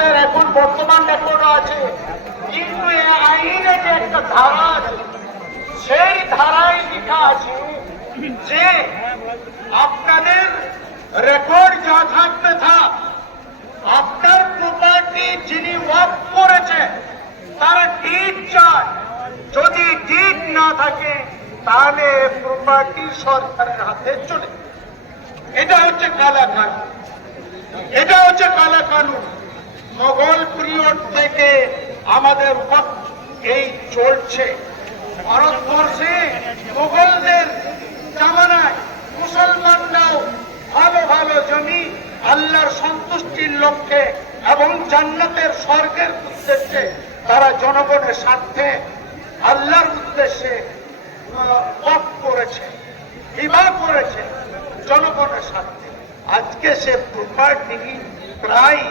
আমাদের এখন বর্তমান রেকর্ডও আছে। কিন্তু এই আইনে যে একটা ধারা আছে, সেই ধারায় লেখা আছে যে আপনাদের রেকর্ড যা থাকতে থাক, আপনার প্রপার্টি যিনি ওয়াক করেছে তারা ডিট চায় যদি ডিট না থাকে, তাহলে প্রপার্টি সরকারের হাতে চলে এটা হচ্ছে কালা কানুন। এটা হচ্ছে কালা কানুন। মোগল পিরিয়ড থেকে আমাদের এই চলছে। ভারতবর্ষে মোগলদের জামানায় মুসলমানরাও ভালো ভালো জমি, আল্লাহর সন্তুষ্টির লক্ষ্যে এবং জান্নাতের স্বর্গের উদ্দেশ্যে তারা জনগণের স্বার্থে আল্লাহর উদ্দেশ্যে ওয়াক করেছে বিবাহ করেছে জনগণের স্বার্থে। আজকে সে প্রপার্টি প্রায়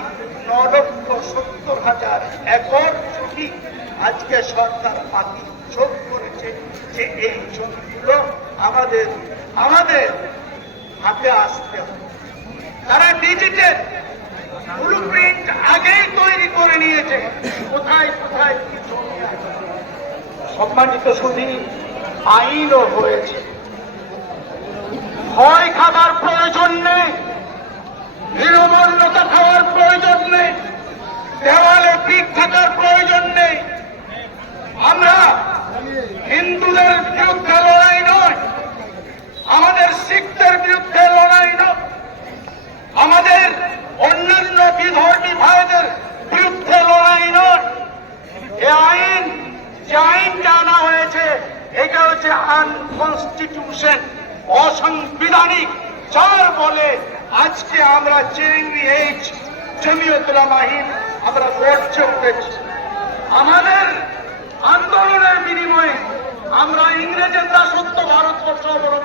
সত্তর হাজার একর জমি আজকে সরকার পাখি যোগ করেছে যে এই জমিগুলো আমাদের আমাদের হাতে আসতে হবে। তারা ডিজিটাল ব্লু প্রিন্ট আগেই তৈরি করে নিয়েছে। কোথায় কোথায় কি। সম্মানিত শুধু আইনও হয়েছে। ভয় খাবার প্রয়োজন নেই। নিরবন্নতা খাওয়ার প্রয়োজন নেই। দেওয়ালে প্রয়োজন নেই। আমরা হিন্দুদের বিরুদ্ধে লড়াই নয়, আমাদের শিখদের বিরুদ্ধে লড়াই নয়, আমাদের অন্যান্য বিধর্মী ভাইদের বিরুদ্ধে লড়াই নয়। এ আইন, যে আইনটা আনা হয়েছে, এটা হচ্ছে আনকনস্টিটিউশন, অসাংবিধানিক, যার বলে আজকে আমরা চেঙ্গি এইচ জমিয়তুল্লাহ মাহিন আমরা লড়ছে উঠেছি আমাদের আন্দোলনের বিনিময়ে আমরা ইংরেজের দাসত্ব ভারতবর্ষ করি।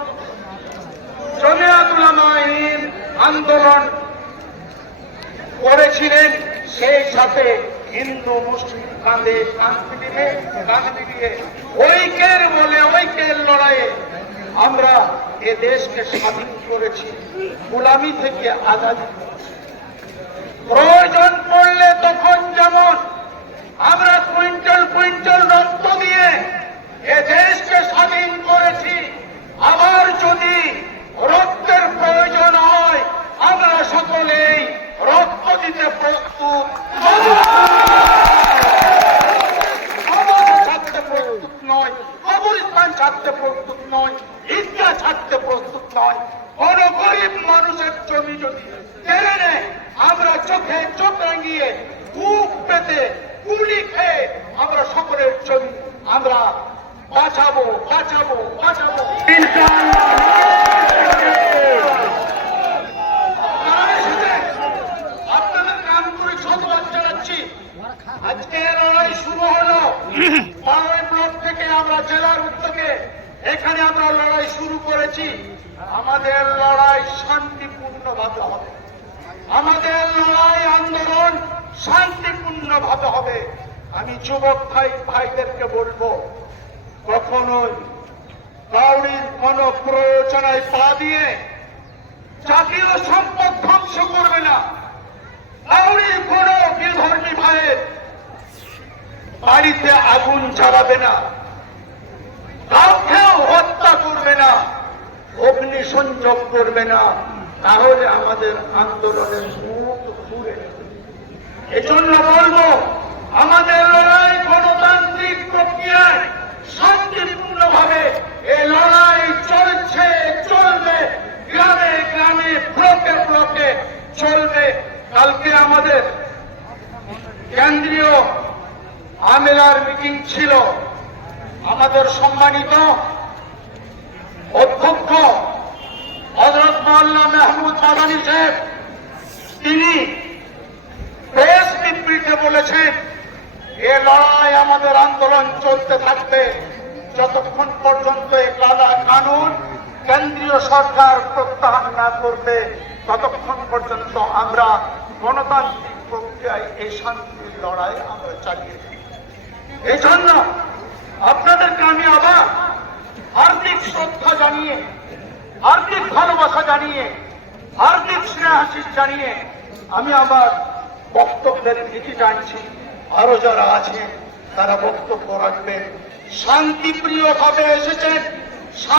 জমিয়াতুল্লাহ মাহিন আন্দোলন করেছিলেন সেই সাথে হিন্দু, মুসলিম কাঁধে কাঁধ মিলিয়ে কাঁধ মিলিয়ে ঐক্যের আমরা এ দেশকে স্বাধীন করেছি গোলামি থেকে আজাদ প্রয়োজন পড়লে তখন যেমন আমরা কুইন্টাল কুইন্টাল রক্ত দিয়ে এ দেশকে স্বাধীন করেছি আবার যদি রক্তের প্রয়োজন হয় আমরা সকলেই রক্ত দিতে প্রস্তুত সমাজ ছাড়তে নয় ছাড়তে প্রস্তুত নয়। ইন্ডিয়া ছাড়তে প্রস্তুত নয়। কোন গরিব মানুষের জমি যদি কেড়ে নেয় আমরা চোখে চোখ রাঙিয়ে, কূপ পেতে গুলি খেয়ে আমরা সকলের জমি আমরা বাঁচাবো বাঁচাবো বাঁচাবো আপনারা এসেছেন। আপনাদের নাম করে ধন্যবাদ জানাচ্ছি আজকে লড়াই শুরু হলো বারোই ব্লক থেকে আমরা জেলার উদ্যোগে এখানে আমরা লড়াই শুরু করেছি। আমাদের লড়াই শান্তিপূর্ণ ভাবে হবে। আমাদের লড়াই আন্দোলন শান্তিপূর্ণ ভাবে হবে। আমি যুবক ভাই, ভাইদেরকে বলব, কখনোই কাউরির কোন প্রয়োজনায় পা দিয়ে জাতীয় সম্পদ ধ্বংস করবে না। কাউরির কোন বিধর্মী ভাইয়ের বাড়িতে আগুন জ্বালাবে না কাউকেও হত্যা করবে না অগ্নি সংযোগ করবে না, তাহলে আমাদের আন্দোলনের মুখ ঘুরে এজন্য বলব, আমাদের লড়াই গণতান্ত্রিক প্রক্রিয়ায় শান্তিপূর্ণ ভাবে এই লড়াই চলছে, চলবে, গ্রামে গ্রামে, ব্লকে ব্লকে চলবে। কালকে আমাদের কেন্দ্রীয় আমেলার মিটিং ছিল। আমাদের সম্মানিত অধ্যক্ষ মোহাল্লা মেহমুদ মাদানী সাহেব, তিনি প্রেস বিবৃতিতে বলেছেন, এ লড়াই আমাদের আন্দোলন চলতে থাকবে যতক্ষণ পর্যন্ত এ কালা কানুন কেন্দ্রীয় সরকার প্রত্যাহার না করবে, ততক্ষণ পর্যন্ত আমরা গণতান্ত্রিক প্রক্রিয়ায় এই শান্তির লড়াই আমরা চালিয়ে এই জন্য আপনাদেরকে আমি আবার হার্দিক শ্রদ্ধা জানিয়ে হার্দিক ভালোবাসা জানিয়ে, হার্দিক স্নেহাশিস জানিয়ে আমি আবার বক্তব্যের নীতি জানছি। আরও যারা আছে তারা বক্তব্য রাখবেন। শান্তিপ্রিয় ভাবে এসেছেন।